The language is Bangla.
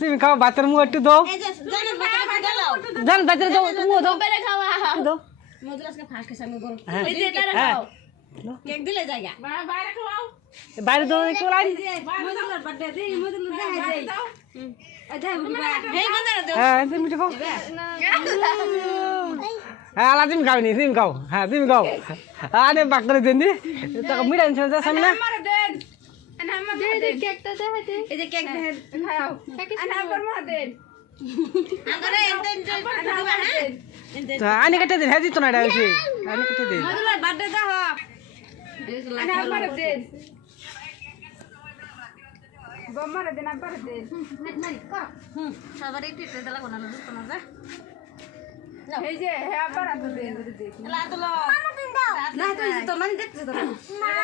তুমি খাও বাচ্চার মুখ একটু দাও জান বাচ্চার দাও মুখ দাও দাও কেক দিলে জায়গা বাইরে দাও কেউ লাই হ্যাঁ তুমি খাও হ্যাঁ আলা তুমি খাও নি তুমি খাও হ্যাঁ তুমি খাও আরে বাক করে দেন দি তো মিরা ইনসান যা সামনে কেকটা দেখাতে এই যে কেক দেখাতে খাও আনা আবার মা দেন আঙ্গরে এন্ড আনি কেটে দিন হেজি তো না ডাইছে আনি কেটে দিন মধুলার বার্থডে দাও আনা আবার দেন বম্মারে দেন আবার দেন সবারই টিটে দিলা কোনা না দুটো না যা এই যে হে আবার আতো দেন না তো মানে দেখতে তো